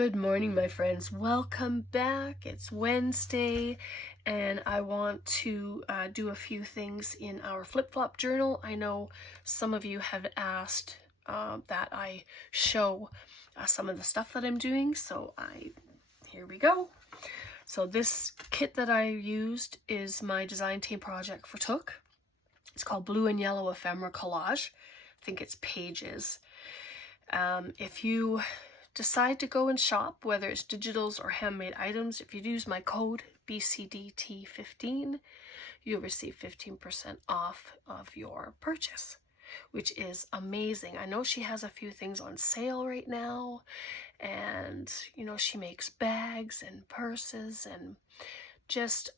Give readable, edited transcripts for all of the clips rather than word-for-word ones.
Good morning, my friends. Welcome back. It's Wednesday, and I want to do a few things in our flip-flop journal. I know some of you have asked that I show some of the stuff that I'm doing, so here we go. So this kit that I used is my design team project for Took. It's called Blue and Yellow Ephemera Collage. I think it's pages. If you decide to go and shop, whether it's digitals or handmade items, if you use my code BCDT15, you'll receive 15% off of your purchase, which is amazing. I know she has a few things on sale right now, and you know, she makes bags and purses and just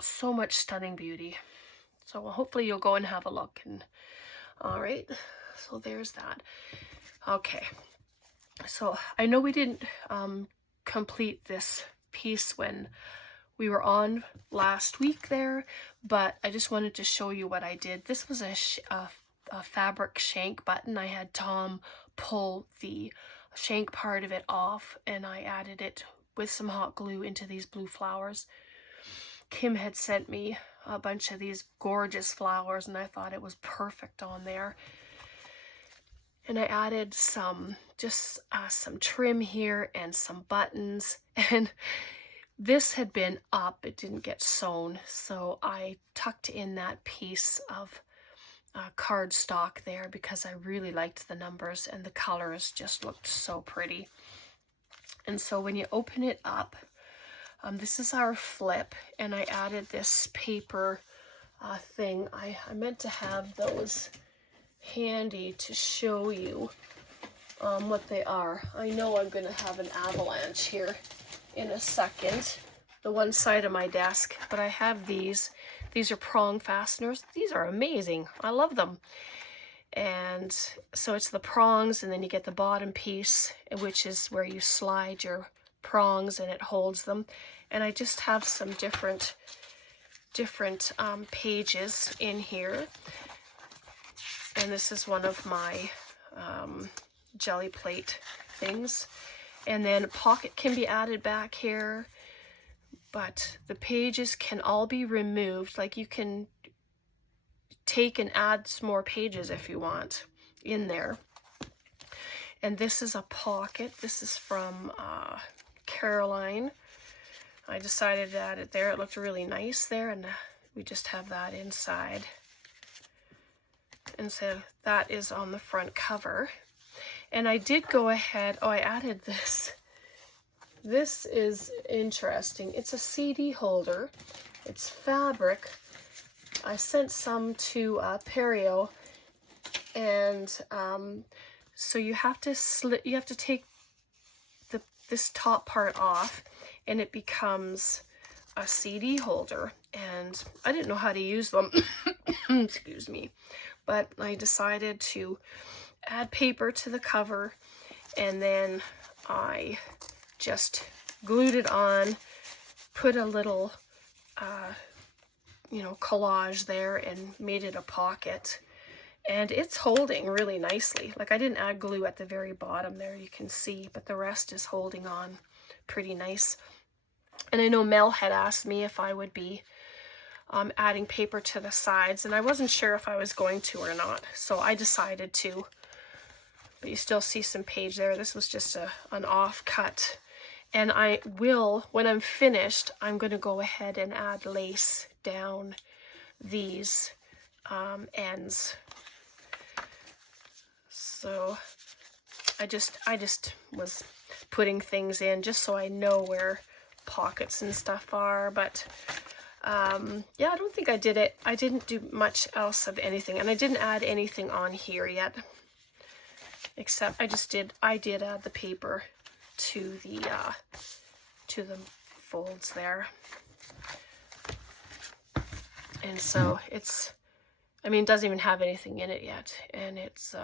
so much stunning beauty. So hopefully you'll go and have a look. And all right, so there's that. Okay. So I know we didn't complete this piece when we were on last week there, but I just wanted to show you what I did. This was a fabric shank button. I had Tom pull the shank part of it off, and I added it with some hot glue into these blue flowers. Kim had sent me a bunch of these gorgeous flowers, and I thought it was perfect on there. And I added some trim here and some buttons, and this had been up, it didn't get sewn, so I tucked in that piece of cardstock there because I really liked the numbers, and the colors just looked so pretty. And so when you open it up, this is our flip, and I added this paper thing. I meant to have those handy to show you what they are. I know I'm going to have an avalanche here in a second, the one side of my desk, but I have these. These are prong fasteners. These are amazing. I love them. And so it's the prongs, and then you get the bottom piece, which is where you slide your prongs and it holds them. And I just have some different pages in here. And this is one of my jelly plate things. And then a pocket can be added back here, but the pages can all be removed. Like, you can take and add some more pages if you want in there. And this is a pocket. This is from Caroline. I decided to add it there. It looked really nice there, and we just have that inside. And so that is on the front cover. And I did go ahead, I added this. This is interesting. It's a CD holder. It's fabric. I sent some to Perio, and so you have to take this top part off, and it becomes a CD holder. And I didn't know how to use them. Excuse me. But I decided to add paper to the cover, and then I just glued it on, put a little, collage there, and made it a pocket. And it's holding really nicely. Like, I didn't add glue at the very bottom there, you can see, but the rest is holding on pretty nice. And I know Mel had asked me if I would be adding paper to the sides, and I wasn't sure if I was going to or not, so I decided to. But you still see some page there. This was just an off cut, and I will, when I'm finished, I'm going to go ahead and add lace down these ends. So I just was putting things in just so I know where pockets and stuff are. But yeah, I don't think I did it. I didn't do much else of anything, and I didn't add anything on here yet, except I did add the paper to the folds there. And so it doesn't even have anything in it yet, and it's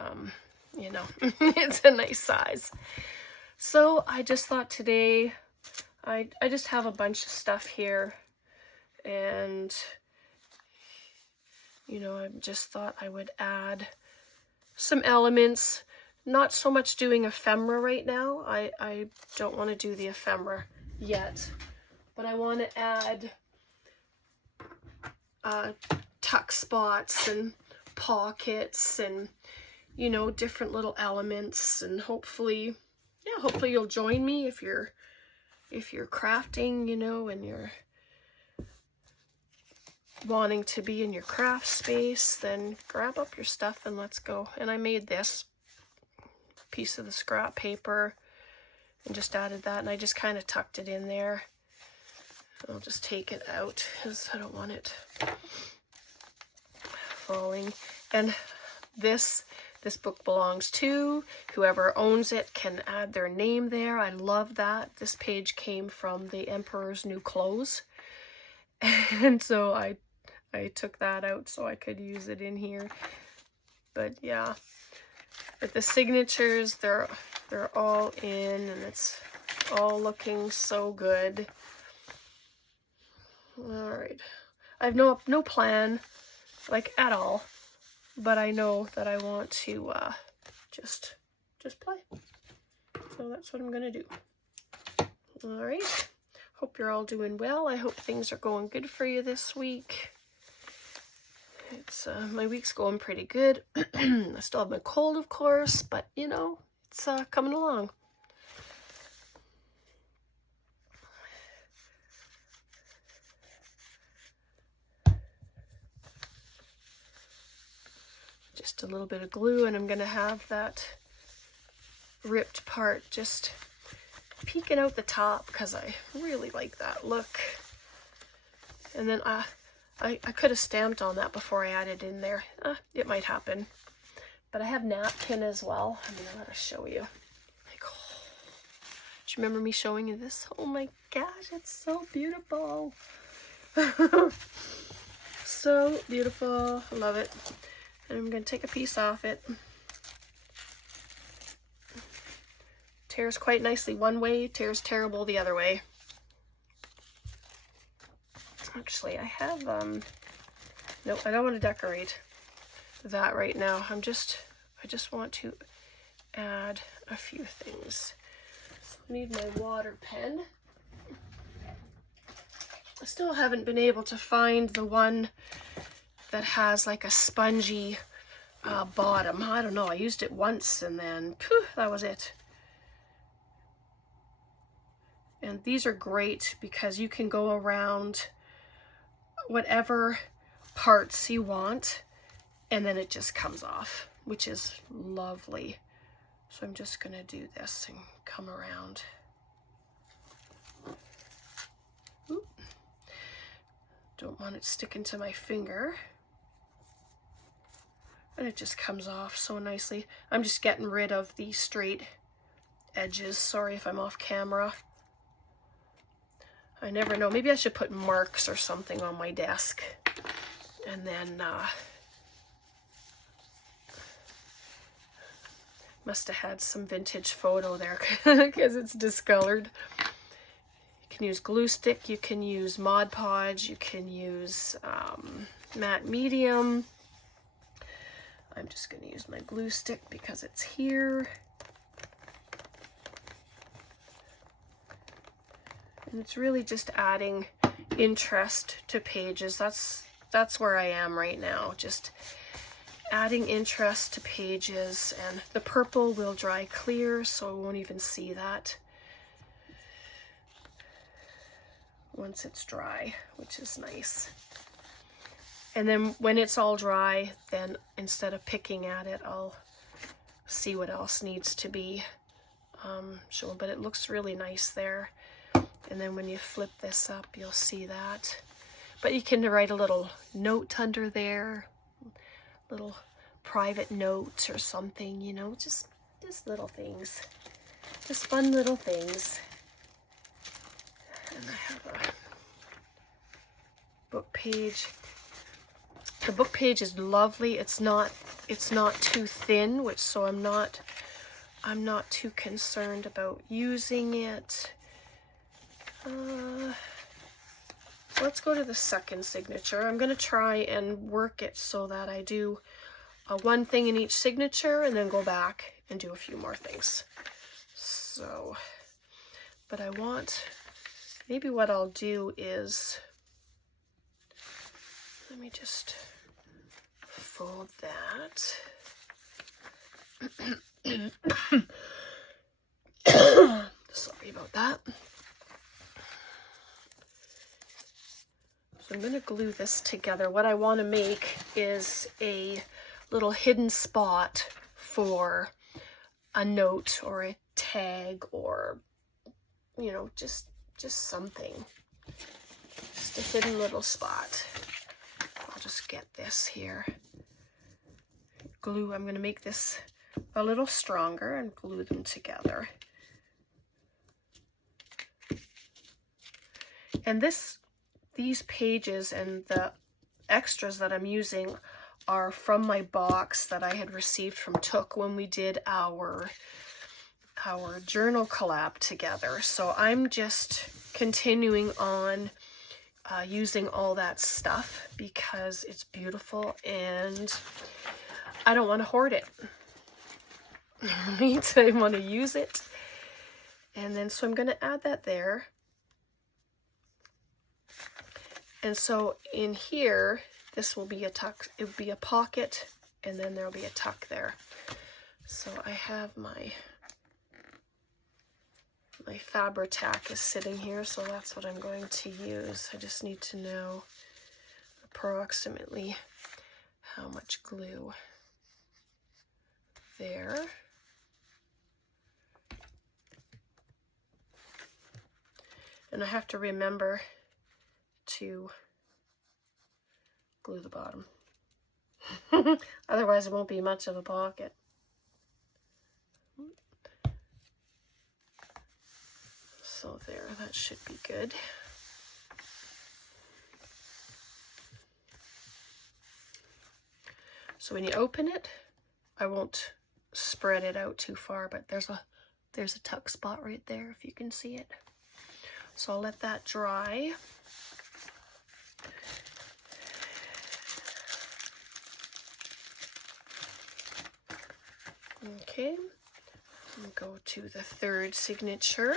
it's a nice size. So I just thought today I just have a bunch of stuff here. And, I just thought I would add some elements, not so much doing ephemera right now. I don't want to do the ephemera yet, but I want to add tuck spots and pockets and, you know, different little elements, and hopefully, yeah, hopefully you'll join me if you're crafting, you know, and you're wanting to be in your craft space, then grab up your stuff and let's go. And I made this piece of the scrap paper and just added that, and I just kind of tucked it in there. I'll just take it out because I don't want it falling. And this book belongs to whoever owns it, can add their name there. I love that. This page came from the Emperor's New Clothes, and so I took that out so I could use it in here. But yeah, but the signatures, they're all in, and it's all looking so good. All right, I have no plan, like, at all, but I know that I want to just play. So that's what I'm gonna do. All right, hope you're all doing well. I hope things are going good for you this week. It's my week's going pretty good. I still have my cold, of course, but you know, it's coming along. Just a little bit of glue, and I'm gonna have that ripped part just peeking out the top because I really like that look. And then I could have stamped on that before I added in there. It might happen. But I have napkin as well. I mean, I gotta show you. Like, oh, do you remember me showing you this? Oh my gosh, it's so beautiful. So beautiful. I love it. And I'm gonna take a piece off it. Tears quite nicely one way, tears terrible the other way. Actually, I have, no, I don't want to decorate that right now. I just want to add a few things. So I need my water pen. I still haven't been able to find the one that has like a spongy bottom. I don't know, I used it once and then, phew, that was it. And these are great because you can go around whatever parts you want, and then it just comes off, which is lovely. So I'm just gonna do this and come around. Oop. Don't want it sticking to my finger. And it just comes off so nicely. I'm just getting rid of the straight edges. Sorry if I'm off camera. I never know. Maybe I should put marks or something on my desk. And then, must have had some vintage photo there because it's discolored. You can use glue stick, you can use Mod Podge, you can use matte medium. I'm just going to use my glue stick because it's here. And it's really just adding interest to pages. That's where I am right now. Just adding interest to pages, and the purple will dry clear, so I won't even see that once it's dry, which is nice. And then when it's all dry, then instead of picking at it, I'll see what else needs to be shown. But it looks really nice there. And then when you flip this up, you'll see that. But you can write a little note under there, little private note or something, you know, just little things, just fun little things. And I have a book page. The book page is lovely. It's not too thin, which so I'm not too concerned about using it. Let's go to the second signature. I'm going to try and work it so that I do one thing in each signature and then go back and do a few more things. So, but I want, maybe what I'll do is, let me just fold that. Sorry about that. So I'm going to glue this together. What I want to make is a little hidden spot for a note or a tag, or, you know, just something. Just a hidden little spot. I'll just get this here. Glue, I'm going to make this a little stronger and glue them together. And these pages and the extras that I'm using are from my box that I had received from Took when we did our journal collab together. So I'm just continuing on using all that stuff because it's beautiful and I don't want to hoard it. Right? I want to use it. And then so I'm going to add that there. And so in here, this will be a tuck, it will be a pocket, and then there'll be a tuck there. So I have my Fabri-Tac is sitting here, so that's what I'm going to use. I just need to know approximately how much glue there. And I have to remember to glue the bottom. Otherwise it won't be much of a pocket. So there, that should be good. So when you open it, I won't spread it out too far, but there's a tuck spot right there if you can see it. So I'll let that dry. Okay, and go to the third signature.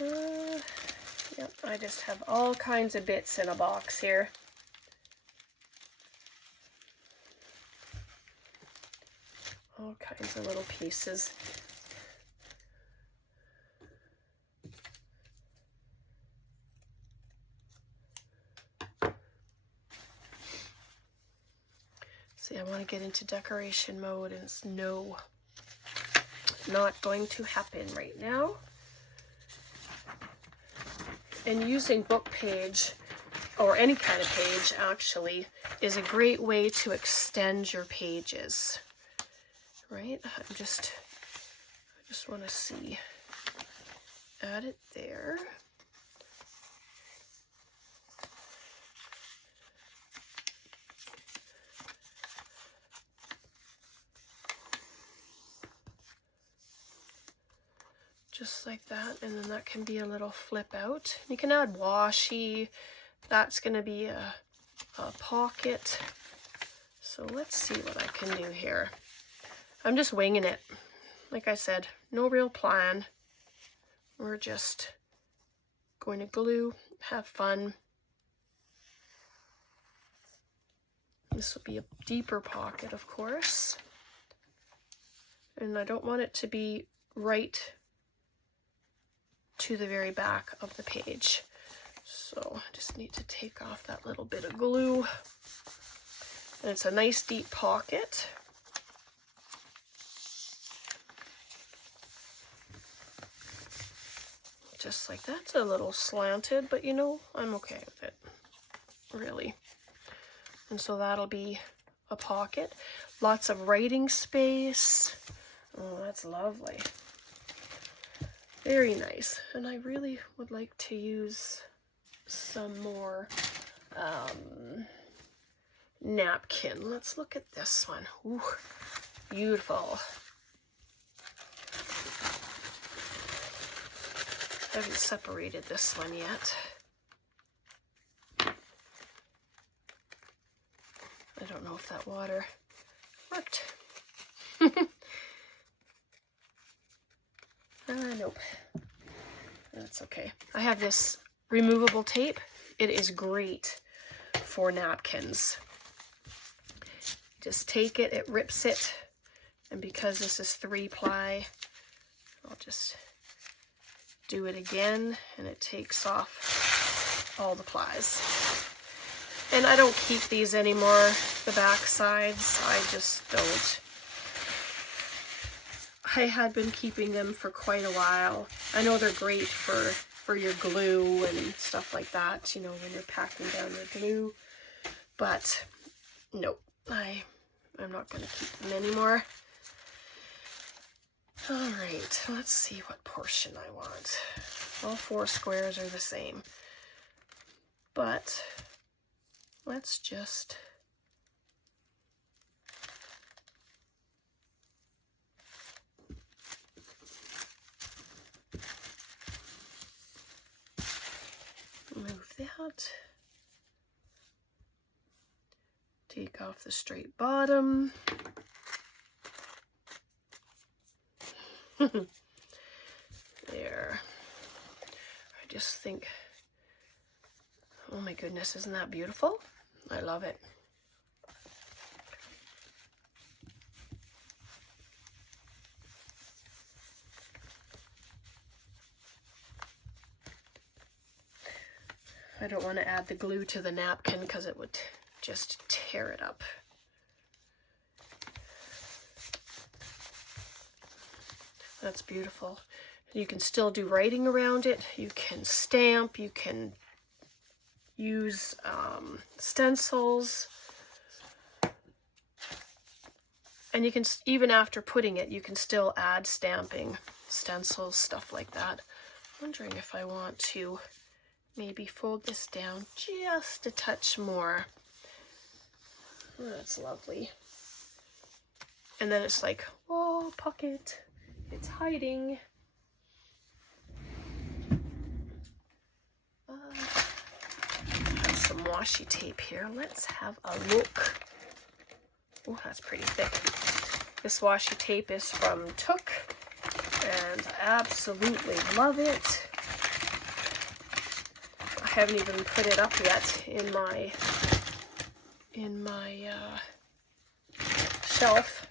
Yep, I just have all kinds of bits in a box here. All kinds of little pieces. See, I want to get into decoration mode, and it's not going to happen right now. And using book page, or any kind of page actually, is a great way to extend your pages, right? I just want to see, add it there. Just like that, and then that can be a little flip out. You can add washi. That's going to be a pocket. So let's see what I can do here. I'm just winging it. Like I said, no real plan. We're just going to glue, have fun. This will be a deeper pocket, of course. And I don't want it to be right to the very back of the page. So I just need to take off that little bit of glue. And it's a nice deep pocket. Just like that. It's a little slanted, but you know, I'm okay with it, really. And so that'll be a pocket. Lots of writing space. Oh, that's lovely. Very nice. And I really would like to use some more napkin. Let's look at this one. Ooh, beautiful. I haven't separated this one yet. I don't know if that water worked. Nope. That's okay. I have this removable tape. It is great for napkins. Just take it, it rips it, and because this is 3-ply, I'll just do it again, and it takes off all the plies. And I don't keep these anymore, the back sides. I just don't. I had been keeping them for quite a while. I know they're great for your glue and stuff like that, you know, when you're packing down your glue. But nope, I'm not going to keep them anymore. All right, let's see what portion I want. All 4 squares are the same. But let's just move that. Take off the straight bottom. There. I just think, oh my goodness, isn't that beautiful? I love it. I don't want to add the glue to the napkin because it would just tear it up. That's beautiful. You can still do writing around it. You can stamp. You can use stencils. And you can, even after putting it, you can still add stamping, stencils, stuff like that. I'm wondering if I want to maybe fold this down just a touch more. Oh, that's lovely. And then it's like, whoa, pocket. It's hiding. Have some washi tape here. Let's have a look. Oh, that's pretty thick. This washi tape is from Took, and I absolutely love it. I haven't even put it up yet in my shelf.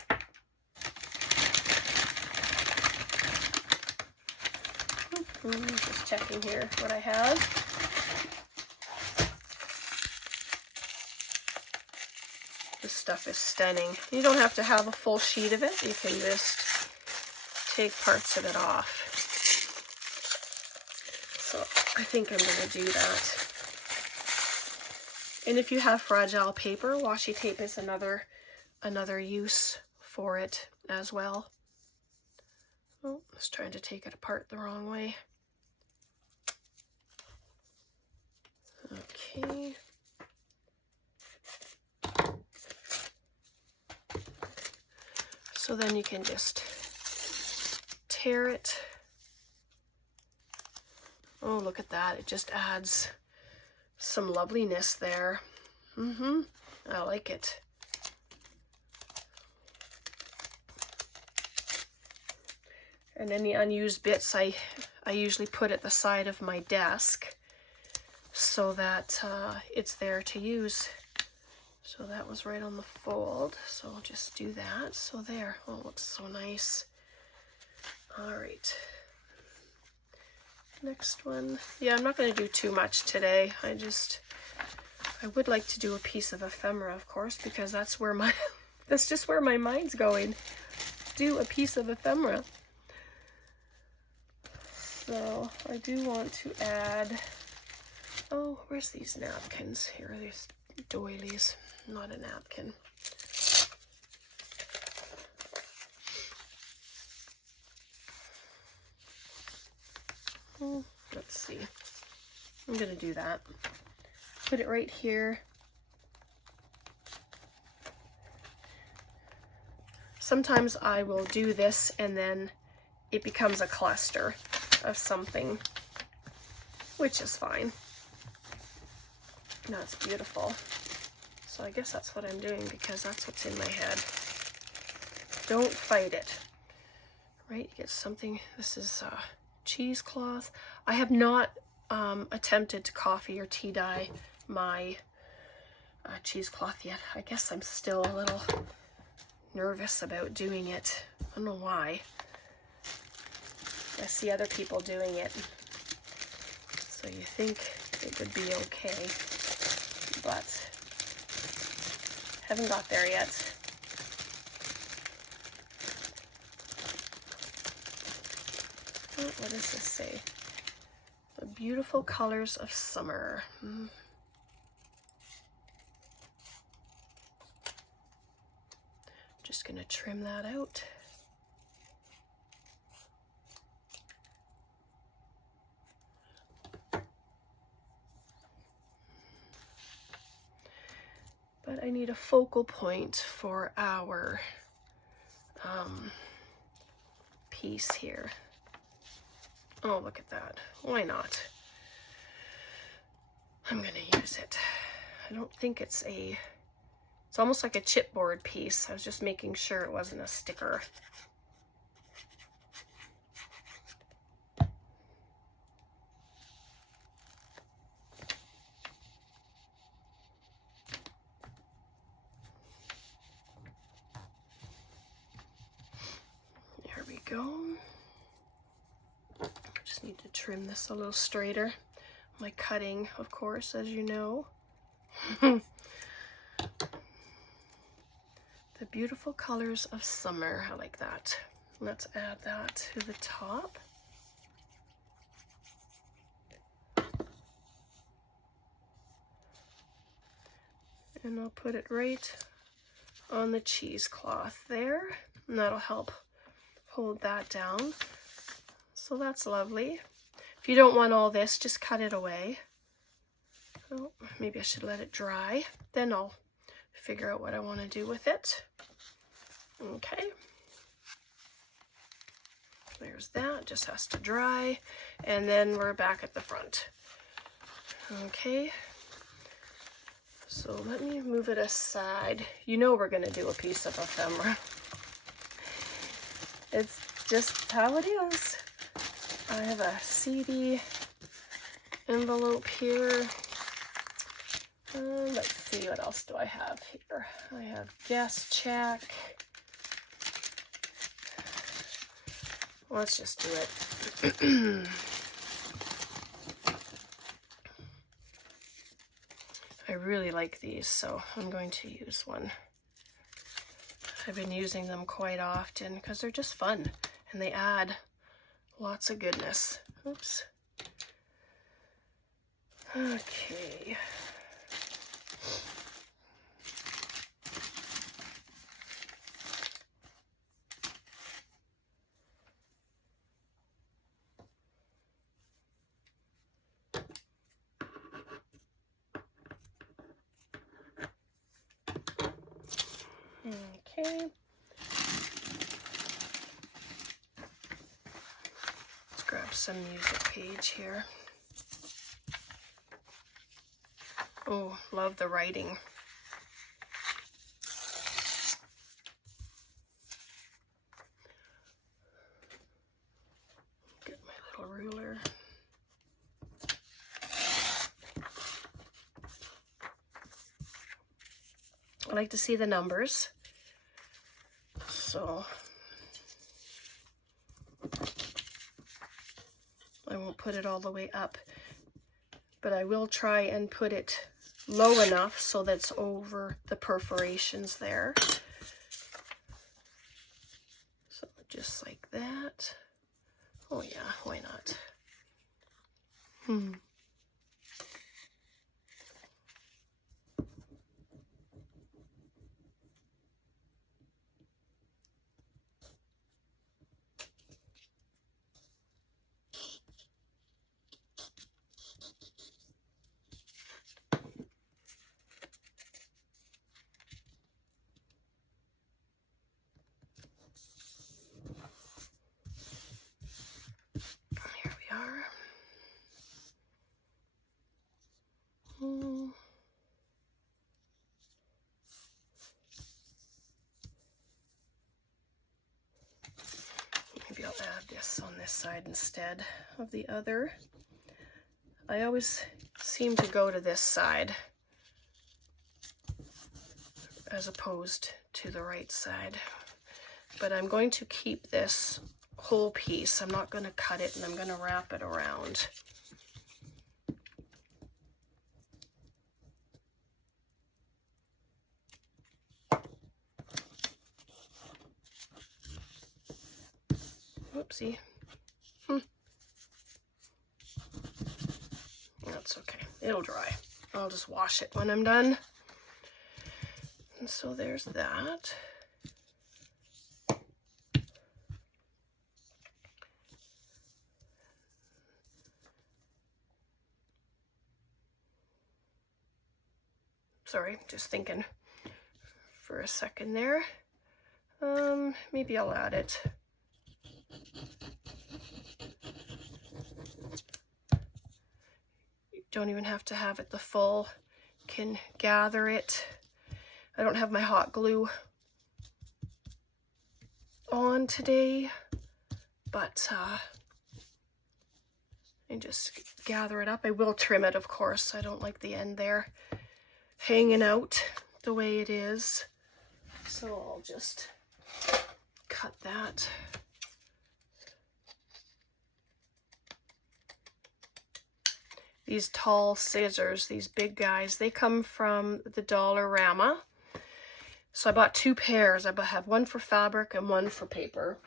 Just checking here what I have. This stuff is stunning. You don't have to have a full sheet of it. You can just take parts of it off. So I think I'm going to do that. And if you have fragile paper, washi tape is another use for it as well. Oh, I was trying to take it apart the wrong way. Okay. So then you can just tear it. Oh, look at that. It just adds some loveliness there. I like it. And any unused bits I usually put at the side of my desk so that it's there to use. So that was right on the fold, so I'll just do that. So there. Oh, it looks so nice. All right. Next one. Yeah, I'm not going to do too much today. I would like to do a piece of ephemera, of course, because that's just where my mind's going. Do a piece of ephemera. So I do want to add, oh, where's these napkins? Here are these doilies, not a napkin. Let's see. I'm going to do that. Put it right here. Sometimes I will do this and then it becomes a cluster of something, which is fine. That's beautiful. So I guess that's what I'm doing because that's what's in my head. Don't fight it. right? You get something. This is cheesecloth. I have not attempted to coffee or tea dye my cheesecloth yet. I guess I'm still a little nervous about doing it. I don't know why. I see other people doing it, so you think it would be okay, but haven't got there yet. Oh, what does this say? The beautiful colors of summer. Just gonna trim that out. But I need a focal point for our piece here. Oh, look at that. Why not? I'm gonna use it. I don't think it's almost like a chipboard piece. I was just making sure it wasn't a sticker. There we go. Just need to trim this a little straighter. My cutting, of course, as you know. The beautiful colors of summer. I like that. Let's add that to the top. And I'll put it right on the cheesecloth there. And that'll help hold that down. So that's lovely. If you don't want all this, just cut it away. Oh, maybe I should let it dry. Then I'll figure out what I want to do with it. Okay. There's that. Just has to dry. And then we're back at the front. Okay. So let me move it aside. You know we're going to do a piece of ephemera. It's just how it is. I have a CD envelope here. Let's see, what else do I have here? I have guest check. Let's just do it. I really like these, so I'm going to use one. I've been using them quite often because they're just fun and they add lots of goodness. Oops. Okay. Okay. Let's grab some music page here. Oh, love the writing. Get my little ruler. I like to see the numbers. So I won't put it all the way up, but I will try and put it low enough so that's over the perforations there. So just like that. Oh yeah, why not? Here we are. guess on this side instead of the other. I always seem to go to this side as opposed to the right side. But I'm going to keep this whole piece. I'm not going to cut it, and I'm going to wrap it around. Whoopsie. That's okay. It'll dry. I'll just wash it when I'm done. And so there's that. Sorry, just thinking for a second there. Maybe I'll add it. You don't even have to have it the full. Can gather it. I don't have my hot glue on today, but and just gather it up. I will trim it, of course. I don't like the end there hanging out the way it is, so I'll just cut that. These tall scissors, these big guys, they come from the Dollarama. So I bought 2 pairs. I have one for fabric and one for paper.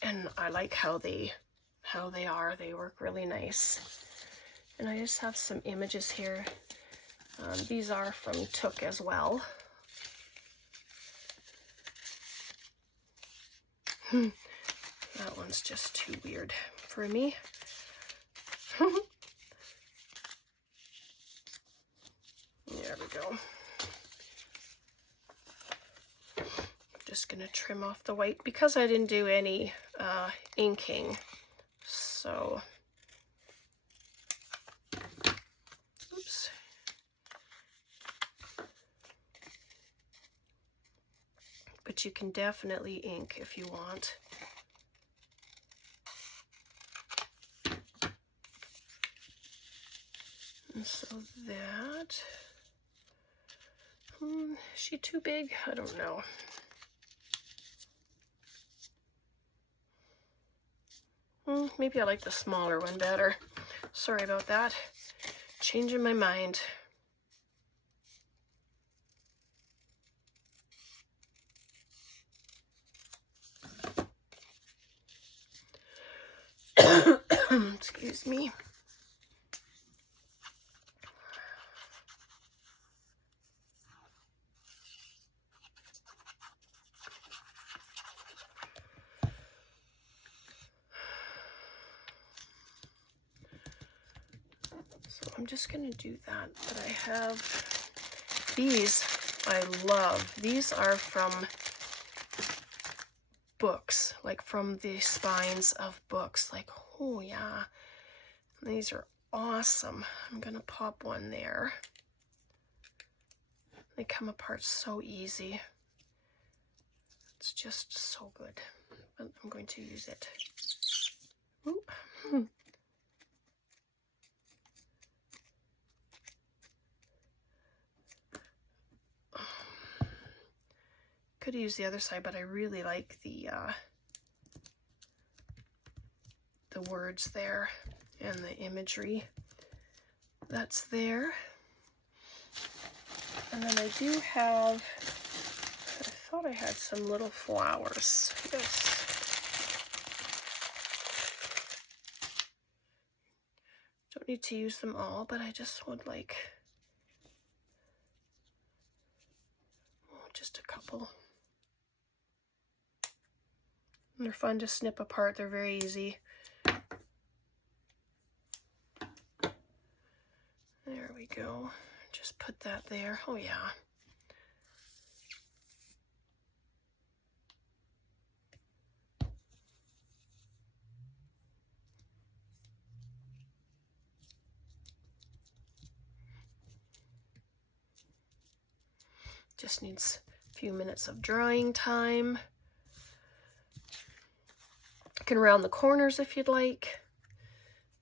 And I like how they are. They work really nice. And I just have some images here. These are from Took as well. That one's just too weird for me. There we go. I'm just gonna trim off the white because I didn't do any inking. So, oops. But you can definitely ink if you want. And so that, is she too big? I don't know. Maybe I like the smaller one better. Sorry about that. Changing my mind. Excuse me. So I'm just going to do that. But I have these I love. These are from books, like from the spines of books. Like, oh yeah, these are awesome. I'm gonna pop one there. They come apart so easy. It's just so good. But I'm going to use it. Ooh. Could use the other side, but I really like the words there and the imagery that's there. And then I do have, I thought I had some little flowers. Yes. Don't need to use them all, but I just would like just a couple. And they're fun to snip apart. They're very easy. There we go. Just put that there. Oh yeah. Just needs a few minutes of drying time. can round the corners if you'd like.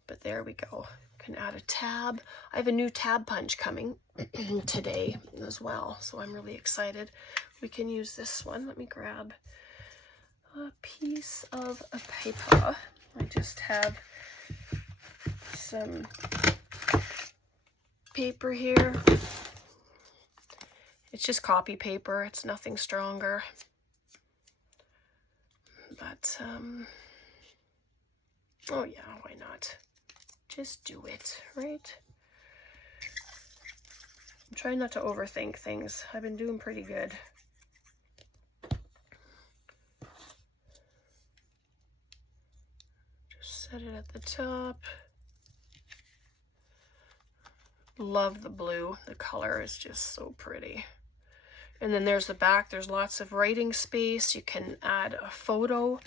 But there we go. Can add a tab. I have a new tab punch coming today as well, so I'm really excited. We can use this one. Let me grab a piece of a paper. I just have some paper here. It's just copy paper. It's nothing stronger. But, oh yeah, why not? Just do it, right? I'm trying not to overthink things. I've been doing pretty good. Just set it at the top. Love the blue. The color is just so pretty. And then there's the back. There's lots of writing space. You can add a photo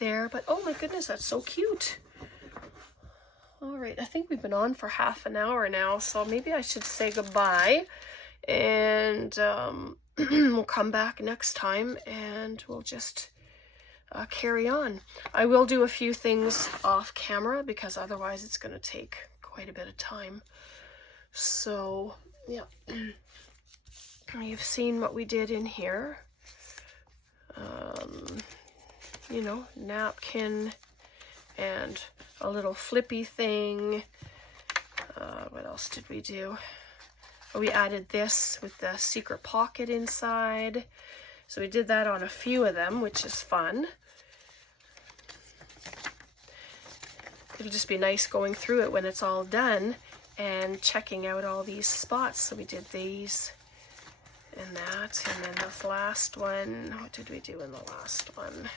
there. But oh my goodness, that's so cute. All right, I think we've been on for half an hour now, so maybe I should say goodbye. And we'll come back next time and we'll just carry on. I will do a few things off camera because otherwise it's going to take quite a bit of time. So, yeah. You've seen what we did in here. You know, napkin and a little flippy thing. What else did we do? We added this with the secret pocket inside. So we did that on a few of them, which is fun. It'll just be nice going through it when it's all done and checking out all these spots. So we did these and that, and then this last one, what did we do in the last one?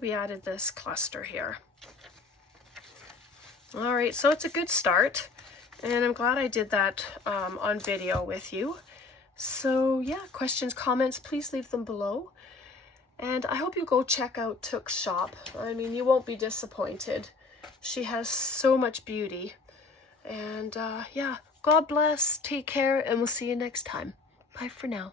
We added this cluster here. All right, so it's a good start, and I'm glad I did that on video with you. So yeah, questions, comments, please leave them below. And I hope you go check out Took's shop. I mean, you won't be disappointed. She has so much beauty. And yeah, God bless, take care, and we'll see you next time. Bye for now.